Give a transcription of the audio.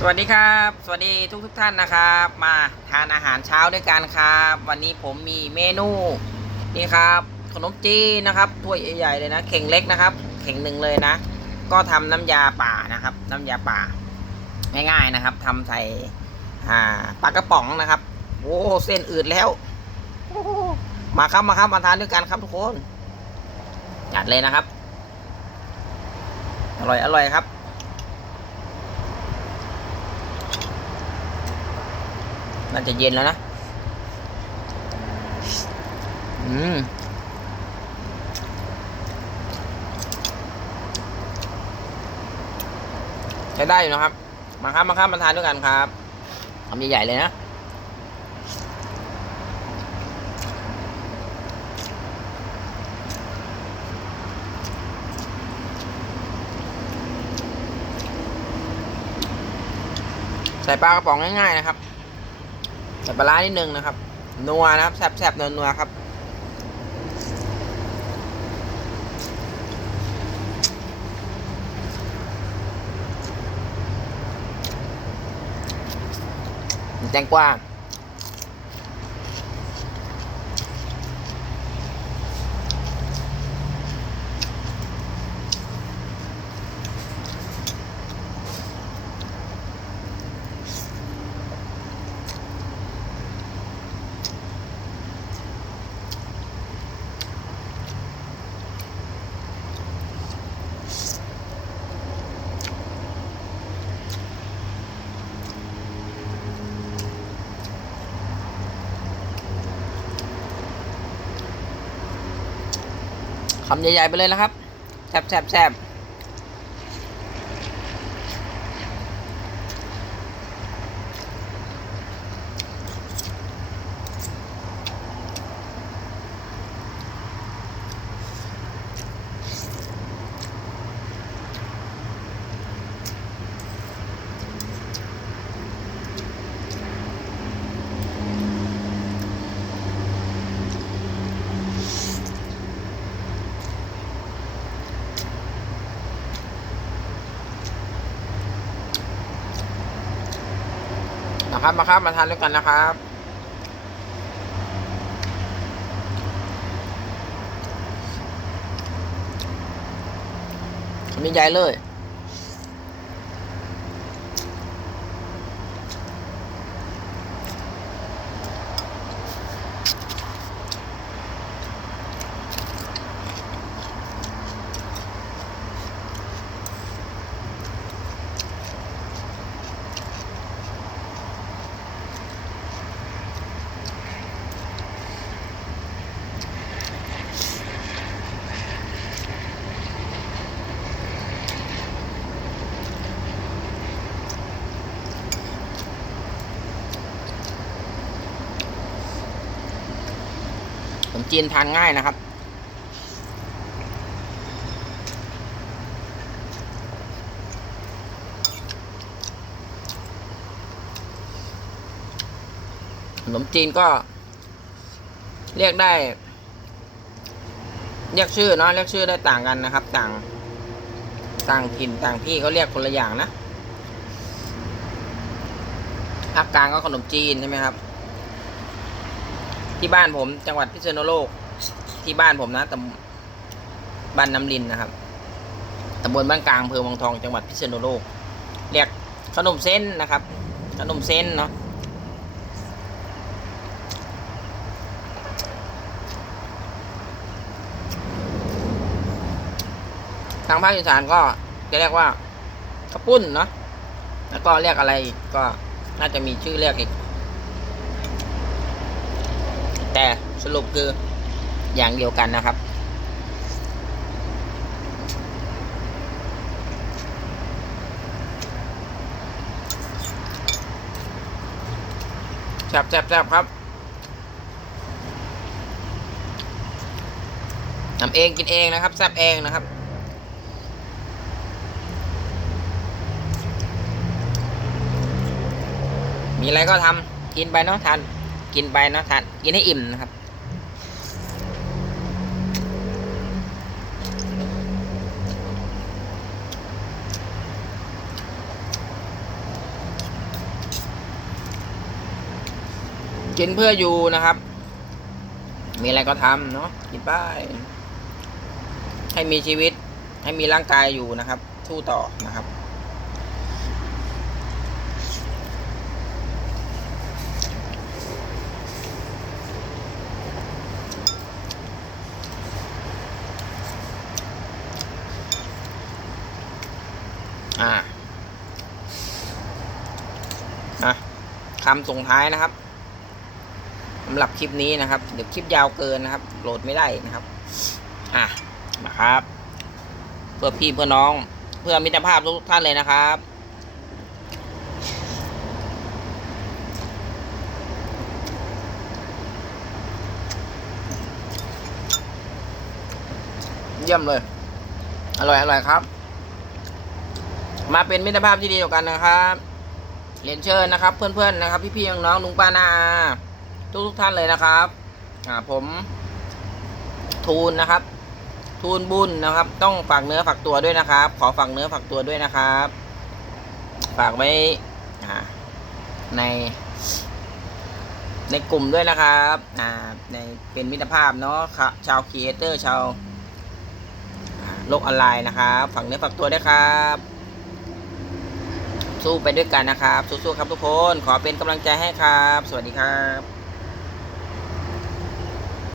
สวัสดีครับ สวัสดีทุกทุกท่านนะครับ มาทานอาหารเช้าด้วยกันครับ วันนี้ผมมีเมนูนี่ครับขนมจีนนะครับถ้วยใหญ่ๆเลยนะ เข่งเล็กนะครับ เข่งหนึ่งเลยนะ ก็ทำน้ำยาป่านะครับ น้ำยาป่า ง่ายๆนะครับทำใส่อ่าปลากระป๋องนะครับโอ้เส้นอืดแล้ว มาครับมาครับมาทานด้วยกันครับทุกคนจัดเลยนะครับ อร่อยอร่อยครับ น่าจะเย็นแล้วนะ อืมใช้ได้อยู่นะครับ มาครับ มาครับ มาทานด้วยกันครับทำใหญ่ๆเลยนะ ใส่ปลากระป๋องง่ายๆนะครับ ใส่ปลาร้นิดนึงนะครับนัวนะครับแซ่บๆนัวๆครับแตงกวา คำใหญ่ๆไปเลยนะครับแซบแซบแซบ นะครับ มาครับ มาทานด้วยกันนะครับมีใหญ่เลย ขนมจีนทานง่ายนะครับ ขนมจีนก็ เรียกได้ เรียกชื่อเนาะเรียกชื่อได้ต่างกันนะครับ ต่าง ต่างถิ่นต่างที่เขาเรียกคนละอย่างนะภาคกลางก็ขนมจีนใช่ไหมครับ ที่บ้านผมจังหวัดพิษณุโลก ที่บ้านผมนะตำบ้านน้ำลินนะครับตำบลบ้านกลางอำเภอวังทองจังหวัดพิษณุโลก เรียกขนมเส้นนะครับ ขนมเส้นเนาะทางภาคอีสานก็จะเรียกว่าข้าวปุ้นเนาะแล้วก็เรียกอะไรก็น่าจะมีชื่อเรียกอีก แต่สรุปคืออย่างเดียวกันนะครับ แซ่บแซ่บแซบครับทำเองกินเองนะครับแซ่บเองนะครับมีอะไรก็ทำกินไปเนาะทาน กินไปเนาะทานกินให้อิ่มนะครับ กินเพื่ออยู่นะครับ มีอะไรก็ทำเนาะกินไปให้มีชีวิต ให้มีร่างกายอยู่นะครับทู่ต่อนะครับ อ่าอะคำส่งท้ายนะครับสำหรับคลิปนี้นะครับ เดี๋ยวคลิปยาวเกินนะครับ โหลดไม่ได้นะครับ อะนะครับ เพื่อพี่เพื่อน้อง เพื่อมิตรภาพทุกท่านเลยนะครับเยี่ยมเลย อร่อย อร่อยครับ มาเป็นมิตรภาพที่ดีต่อกันนะครับเรียนเชิญนะครับ เพื่อนๆนะครับ พี่ๆน้องๆลุงป้านาทุกๆท่านเลยนะครับอ่าผมทูลนะครับ ทูลบุญนะครับ ต้องฝากเนื้อฝากตัวด้วยนะครับ ขอฝากเนื้อฝากตัวด้วยนะครับ ฝากไว้ใน ในกลุ่มด้วยนะครับอ่าในเป็นมิตรภาพเนาะค่ะชาวครีเอเตอร์ชาวโลกออนไลน์นะครับ ฝากเนื้อฝากตัวด้วยครับ สู้ไปด้วยกันนะครับ สู้ๆครับทุกคน ขอเป็นกำลังใจให้ครับ สวัสดีครับ